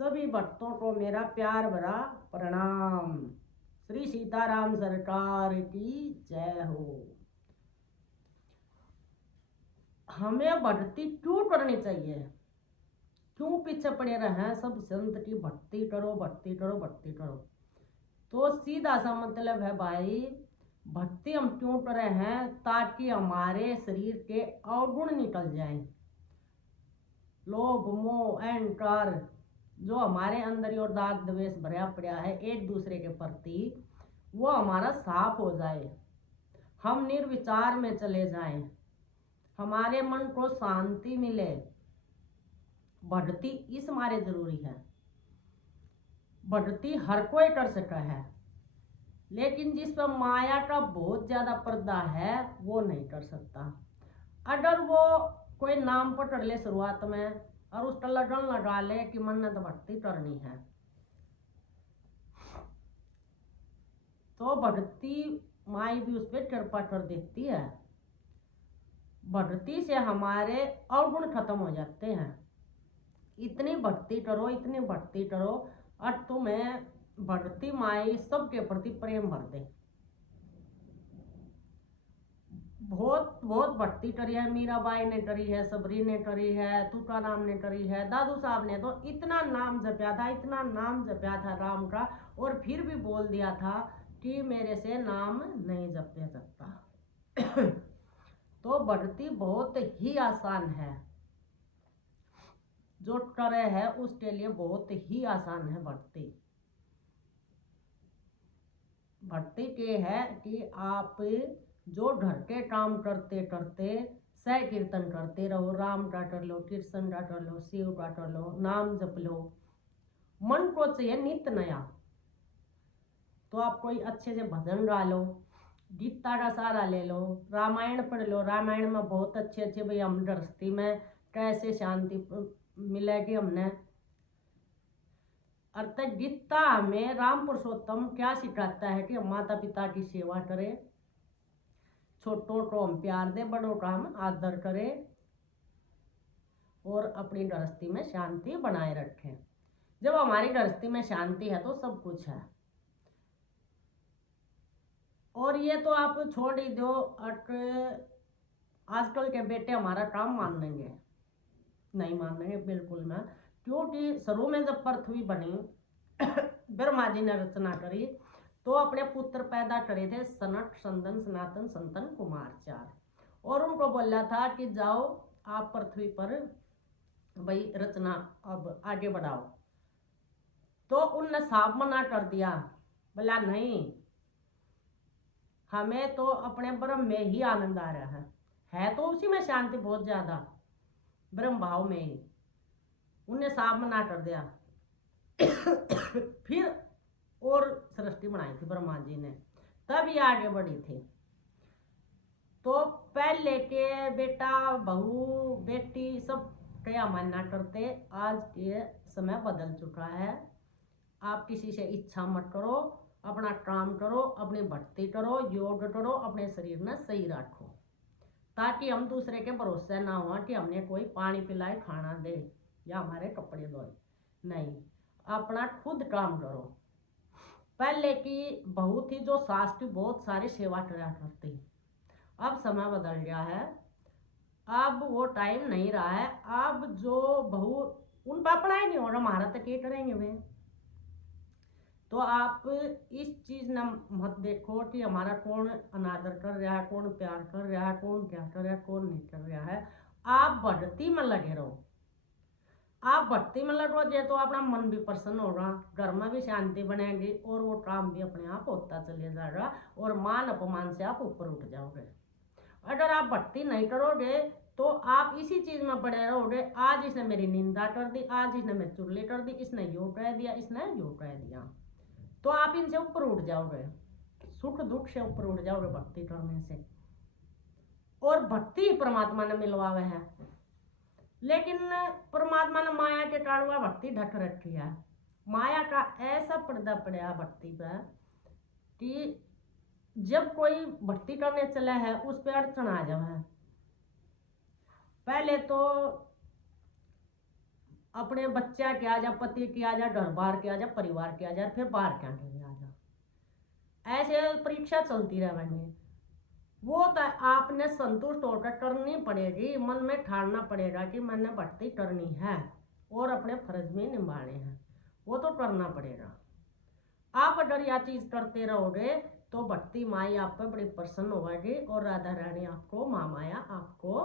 सभी भक्तों को मेरा प्यार भरा प्रणाम। श्री सीताराम सरकार की जय हो। हमें भक्ति क्यों करनी चाहिए, क्यों पीछे पड़े रहे सब संत की भक्ति करो भक्ति करो भक्ति करो। तो सीधा सा मतलब है भाई, भक्ति हम क्यों कर रहे हैं, ताकि हमारे शरीर के अवगुण निकल जाएं। लोभ मोह अहंकार जो हमारे अंदर और दाग द्वेष भरा पड़ा है एक दूसरे के प्रति, वो हमारा साफ हो जाए, हम निर्विचार में चले जाएं, हमारे मन को शांति मिले। भक्ति इस मारे जरूरी है। भक्ति हर कोई कर सकता है, लेकिन जिस पर माया का बहुत ज्यादा पर्दा है वो नहीं कर सकता। अगर वो कोई नाम पकड़ ले शुरुआत में और उसका लगन लगा ले कि मन्नत भक्ति करनी है, तो भक्ति माई भी उस पर कृपा कर देती है। भक्ति से हमारे अवगुण खत्म हो जाते हैं। इतनी भक्ति करो इतनी भक्ति करो और तुम्हें भक्ति माई सबके प्रति प्रेम भर दे। बहुत बहुत भक्ति करी है, मीराबाई ने करी है, सबरी ने करी है, तुकाराम ने करी है, दादू साहब ने तो इतना नाम जपया था, इतना नाम जपया था राम का, और फिर भी बोल दिया था कि मेरे से नाम नहीं जपया सकता। तो भक्ति बहुत ही आसान है, जो करे है उसके लिए बहुत ही आसान है। भक्ति भक्ति के है कि आप जो घर के काम करते करते सह कीर्तन करते रहो, राम का कर लो, कृष्ण का कर लो, शिव का कर लो, नाम जप लो। मन को चाहिए नित्य नया, तो आप कोई अच्छे से भजन गा लो, गीता का सहारा ले लो, रामायण पढ़ लो। रामायण में बहुत अच्छे अच्छे भाई हम गृहस्थी में कैसे शांति मिलेगी हमने। अर्थात गीता हमें राम पुरुषोत्तम क्या सिखाता है कि हम माता पिता की सेवा करें, छोटों को हम प्यार दें, बड़ों का हम आदर करें और अपनी गृहस्थी में शांति बनाए रखें। जब हमारी गृहस्थी में शांति है तो सब कुछ है। और ये तो आप छोड़ ही दो, आजकल के बेटे हमारा काम मान लेंगे, नहीं मान लेंगे बिल्कुल ना। क्योंकि शुरू में जब पृथ्वी बनी ब्रह्मा जी ने रचना करी तो अपने पुत्र पैदा करे थे, सनक संदन सनातन संतन कुमार चार, और उनको बोला था कि जाओ आप पृथ्वी पर भाई रचना अब आगे बढ़ाओ। तो उनने साफ मना कर दिया, बोला नहीं, हमें तो अपने ब्रह्म में ही आनंद आ रहा है तो उसी में शांति बहुत ज्यादा, ब्रह्म भाव में ही। उनने साफ मना कर दिया। फिर और सृष्टि बनाई थी ब्रह्मा जी ने, तब ये आगे बढ़ी थी। तो पहले के बेटा बहू बेटी सब क्या मानना करते, आज के समय बदल चुका है। आप किसी से इच्छा मत करो, अपना काम करो, अपनी भक्ति करो, योग करो, अपने शरीर में सही रखो, ताकि हम दूसरे के भरोसे ना हो कि हमने कोई पानी पिलाए, खाना दे या हमारे कपड़े धोए। नहीं, अपना खुद काम करो। पहले की बहू थी जो सास की बहुत सारी सेवा करा करती, अब समय बदल गया है, अब वो टाइम नहीं रहा है। अब जो बहू उन पर अपना ही नहीं हो रहा, हमारा तो क्या करेंगे वे। तो आप इस चीज न मत देखो कि हमारा कौन अनादर कर रहा है, कौन प्यार कर रहा है, कौन क्या कर रहा है, कौन नहीं कर रहा है। आप भक्ति में लगे रहो, आप भक्ति में लगोगे तो अपना मन भी प्रसन्न होगा, घर में भी शांति बनेगी और वो काम भी अपने आप होता चले जाएगा और मान अपमान से आप ऊपर उठ जाओगे। अगर आप भक्ति नहीं करोगे तो आप इसी चीज में पड़े रहोगे, आज इसने मेरी निंदा कर दी, आज इसने मेरी चुगली कर दी, इसने यो कह दिया, इसने यो कह दिया, तो आप इनसे ऊपर उठ जाओगे, सुख दुख से ऊपर उठ जाओगे भक्ति करने से। और भक्ति परमात्मा ने मिलवावे है, लेकिन परमात्मा ने माया के कारण वह भक्ति ढक रखी है। माया का ऐसा पर्दा पड़ा भक्ति पर कि जब कोई भक्ति करने चला है उस पर अड़चन आ जाए। पहले तो अपने बच्चा के आ जा, पति के आ जा, घर बार के आ जा, परिवार के आ जा, फिर बाहर क्या के आ जा। ऐसे परीक्षा चलती रहेंगे। वो तो आपने संतुष्ट होकर करनी पड़ेगी, मन में ठानना पड़ेगा कि मैंने भक्ति करनी है और अपने फर्ज में निभाने हैं, वो तो करना पड़ेगा। आप अगर यह चीज करते रहोगे तो भक्ति माई आप पर बड़ी प्रसन्न होगी और राधा रानी आपको, माँ माया आपको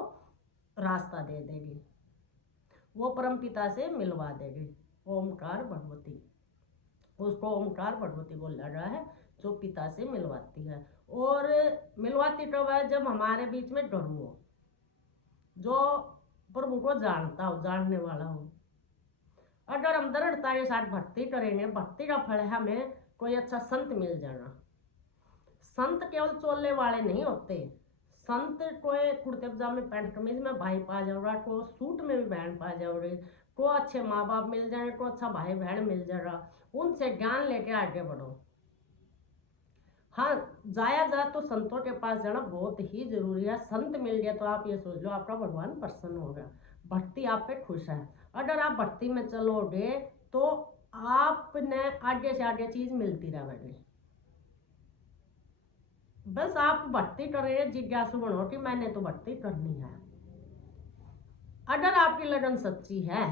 रास्ता दे देगी, वो परम पिता से मिलवा देगी। ओमकार भगवती, उसको ओमकार भगवती बोला रहा है, जो पिता से मिलवाती है। और मिलवाती कब है? जब हमारे बीच में डर हो, जो प्रभु को जानता हो, जानने वाला हो। अगर हम दृढ़ता के साथ भक्ति करेंगे, भक्ति का फल है हमें कोई अच्छा संत मिल जाना। संत केवल चोले वाले नहीं होते, संत कोई कुर्ते पजामे पैंट कमीज में भाई पा जाओगा, को सूट में भी बहन पा जाओगे, को अच्छे माँ बाप मिल जाए, को अच्छा भाई बहन मिल जाएगा, उनसे ज्ञान लेके आगे बढ़ो। हाँ, जाया जा तो संतों के पास जाना बहुत ही जरूरी है। संत मिल गया तो आप ये सोच लो आपका भगवान प्रसन्न हो गया, भक्ति आप पे खुश है। अगर आप भक्ति में चलोगे तो आपने आगे से आगे चीज मिलती रहेगी। बस आप भक्ति कर रहे हैं, जिज्ञासु बनो कि मैंने तो भक्ति करनी है। अगर आपकी लगन सच्ची है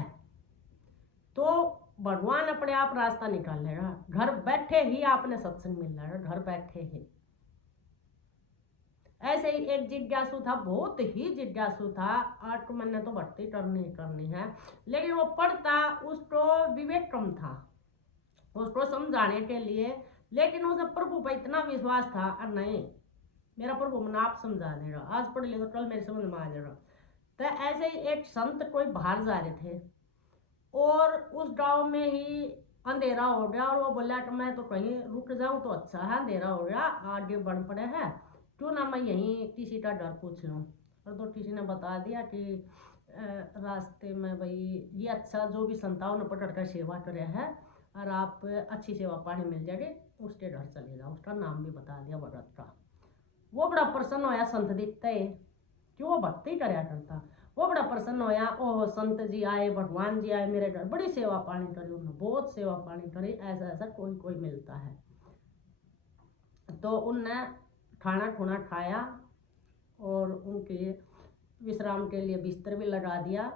तो भगवान अपने आप रास्ता निकालेगा। घर बैठे ही आपने सत्संग मिल रहा है, घर बैठे ही। ऐसे ही एक जिज्ञासु था, बहुत ही जिज्ञासु था, आज को मैंने तो भक्ति करनी है, लेकिन वो पढ़ता, उसको विवेक कम था उसको समझाने के लिए, लेकिन उसे प्रभु पर इतना विश्वास था, और नहीं मेरा प्रभु मन आप समझा देगा, आज पढ़ लिया तो कल मेरे समझ में आ जाएगा। तो ऐसे ही एक संत कोई बाहर जा रहे थे और उस गांव में ही अंधेरा हो गया, और वो बोला कि मैं तो कहीं रुक जाऊं तो अच्छा है, अंधेरा हो गया, आगे बढ़ पड़े हैं, क्यों ना मैं यहीं किसी का डर पूछ लूँ। और तो किसी ने बता दिया कि रास्ते में भाई ये अच्छा जो भी संताओं ने पकड़ कर सेवा करे है, और आप अच्छी सेवा पानी मिल जाएगी, उसके घर चले जाओ। उसका नाम भी बता दिया भगत का। वो बड़ा प्रसन्न होया, संत दिखते ही, क्यों वो भक्ति करया करता। वो बड़ा प्रसन्न होया, ओह संत जी आए, भगवान जी आए मेरे घर, बड़ी सेवा पानी करी उन्होंने, बहुत सेवा पानी करी। ऐसा ऐसा कोई कोई मिलता है। तो उनने खाना खुना खाया और उनके विश्राम के लिए बिस्तर भी लगा दिया।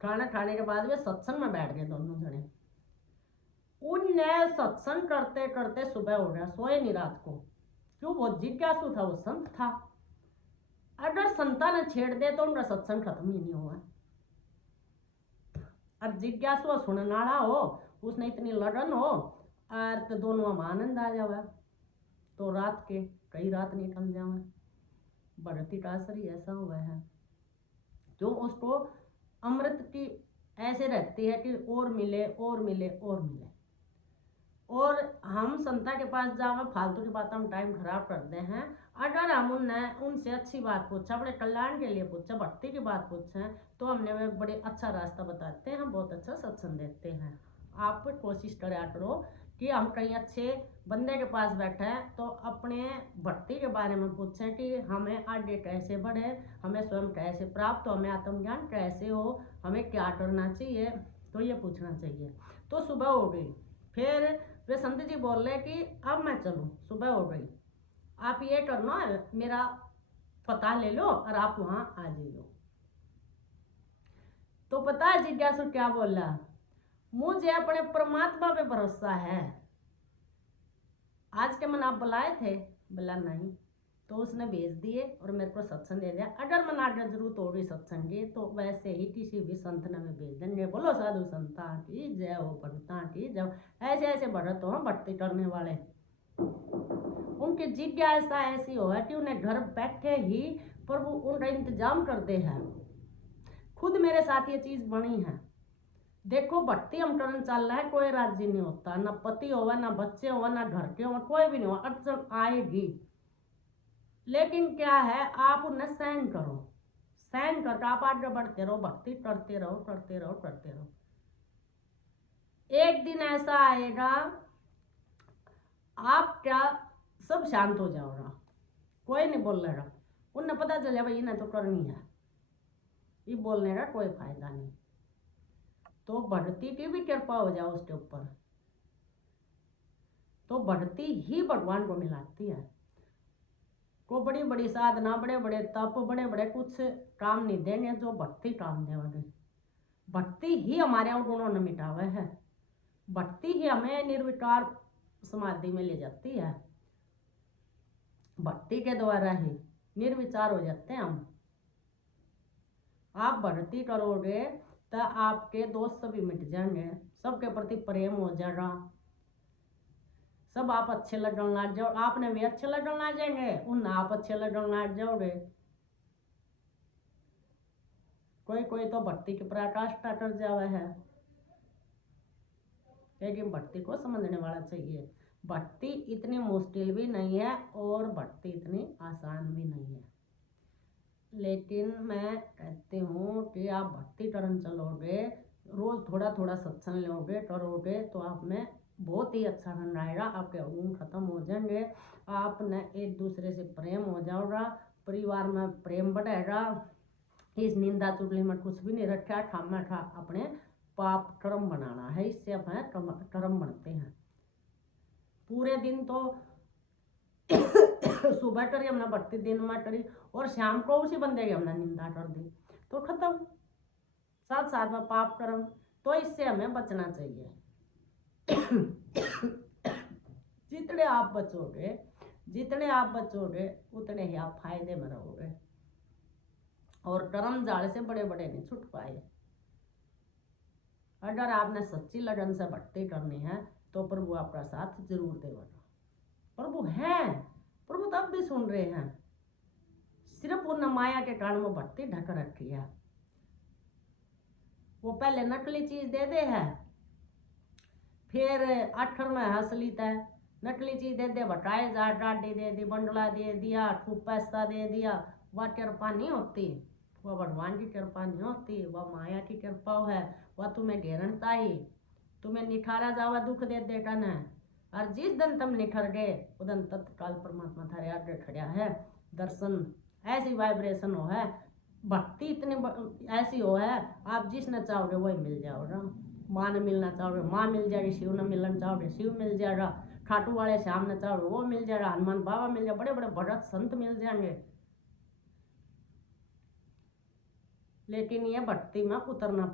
खाना खाने के बाद वे सत्संग में बैठ गए दोनों जने। उनने सत्संग करते करते सुबह हो गया, सोए नहीं रात को, क्यों? बहुत जिज्ञासु था, वो संत था। अगर संता ने छेड़ दे तो उनका सत्संग खत्म ही नहीं हुआ। और जिज्ञासु सुनने वाला हो, उसने इतनी लगन हो, और तो दोनों में आनंद आ जावे, तो रात के कई रात निकल जावे। बढ़ती का असर ही ऐसा हुआ है, जो उसको अमृत की ऐसे रहती है कि और मिले और मिले और मिले। और हम संता के पास जावे, फालतू की बात हम टाइम खराब करते हैं। अगर हम उनसे अच्छी बात पूछा, अपने कल्याण के लिए पूछा, भक्ति की बात पूछें, तो हमने वे बड़े अच्छा रास्ता बताते हैं, हम बहुत अच्छा सत्संग देते हैं। आप कोशिश करा करो कि हम कहीं अच्छे बंदे के पास बैठे हैं तो अपने भक्ति के बारे में पूछें कि हमें आगे कैसे बढ़े, हमें स्वयं कैसे प्राप्त हो, हमें आत्मज्ञान कैसे हो, हमें क्या करना चाहिए, तो ये पूछना चाहिए। तो सुबह हो गई, फिर वे संत जी बोल रहे कि अब मैं चलूँ, सुबह हो गई, आप ये करना, मेरा पता ले लो और आप वहाँ आ जाइयो। तो पता है जिज्ञासु क्या बोला? मुझे अपने परमात्मा पे भरोसा है। आज के मन आप बुलाए थे? बोला नहीं। तो उसने भेज दिए और मेरे को सत्संग दे दिया। अगर मन आगे जरूरत होगी सत्संग की तो वैसे ही किसी भी संत ने भेज देंगे। बोलो साधु संता की जय हो, भक्ता की जय। ऐसे ऐसे भगत हो भक्ति करने वाले, उनकी जिज्ञासा ऐसी हो है कि उन्हें घर बैठे ही प्रभु उनका इंतजाम करते हैं। खुद मेरे साथ ये चीज बनी है। देखो भक्ति हम करने चल रहा है, कोई राजी नहीं होता, ना पति होगा, ना बच्चे होगा, ना घर के होगा, कोई भी नहीं होगा, अड़चन आएगी। लेकिन क्या है, आप उन्हें सहन करो, सहन करके आप आगे बढ़ते रहो, भक्ति करते रहो करते रहो करते रहो। एक दिन ऐसा आएगा आप क्या सब शांत हो जाओगा, कोई नहीं बोल रहा, उन्हें पता चल जाए भाई इन्हें तो करनी है, ये बोलने का कोई फायदा नहीं। तो बढ़ती की भी कृपा हो जाए उसके ऊपर, तो बढ़ती ही भगवान को मिलाती है। को बड़ी बड़ी साधना, बड़े बड़े तप, बड़े बड़े कुछ काम नहीं देने, जो भक्ति काम देवागे। भक्ति ही हमारे गुणों ने मिटावे है, भक्ति ही हमें निर्विकार समाधि में ले जाती है। भक्ति के द्वारा ही निर्विचार हो जाते हैं हम। आप भक्ति करोगे तो आपके दोष सभी मिट जाएंगे, सबके प्रति प्रेम हो जाएगा, सब आप अच्छे लगने लग जाओ, आपने भी अच्छे लगने लग जाएंगे, उन आप अच्छे लगने लग जाओगे। कोई कोई तो भक्ति की पराकाष्ठा कर जावे है, लेकिन भक्ति को समझने वाला चाहिए। भक्ति इतनी मुश्किल भी नहीं है और भक्ति इतनी आसान भी नहीं है, लेकिन मैं कहती हूँ कि आप भक्ति करन चलोगे, रोज थोड़ा थोड़ा सत्संग लोगे करोगे तो आप में बहुत ही अच्छा रन रहेगा, आपके गुण खत्म हो जाएंगे, आपने एक दूसरे से प्रेम हो जाएगा, परिवार में प्रेम बढ़ेगा। इस निंदा चुगली में कुछ भी नहीं रखा, खामा खा अपने पाप कर्म बनाना है, इससे अपने कर्म बनते हैं। पूरे दिन तो सुबह करी हमने भक्ति, दिन में करी, और शाम को उसी बंदे की हमने निंदा कर दी, तो खत्म, साथ साथ में पाप कर्म। तो इससे हमें बचना चाहिए। जितने आप बचोगे, जितने आप बचोगे उतने ही आप फायदे में रहोगे, और कर्म जाल से बड़े बड़े नहीं छूट पाए। अगर आपने सच्ची लगन से भक्ति करनी है तो प्रभु आपका साथ जरूर देगा। प्रभु हैं, प्रभु तब भी सुन रहे हैं, सिर्फ उन माया के कारण वो भक्ति ढक रखी है। वो पहले नकली चीज दे दे है, फिर अठर में हंस लीता है, नकली चीज दे दे, बटाए जा डाडी दे दी, बंडला दे दिया, खूब पैसा दे दिया, वह कृपा नहीं होती, वह भगवान की कृपा नहीं होती, वह माया की कृपा है। वह तुम्हें घेरनता ही, तुम्हें निखारा जावा दुख दे देगा न, और जिस दिन तुम निखर गए उदन तत्काल परमात्मा थारे आगे खड़ा है। दर्शन ऐसी वाइब्रेशन हो है, भक्ति इतनी ऐसी हो है, आप जिसने चाहोगे वही मिल जाओगे। माँ ने मिलना चाहोगे माँ मिल जाएगी, शिव ने मिलना चाहोगे शिव मिल जाएगा, खाटू वाले श्याम ने चाहोगे वो मिल जाएगा, हनुमान बाबा मिल जाए, बड़े बड़े भगत संत मिल जाएंगे। लेकिन ये भक्ति में उतरना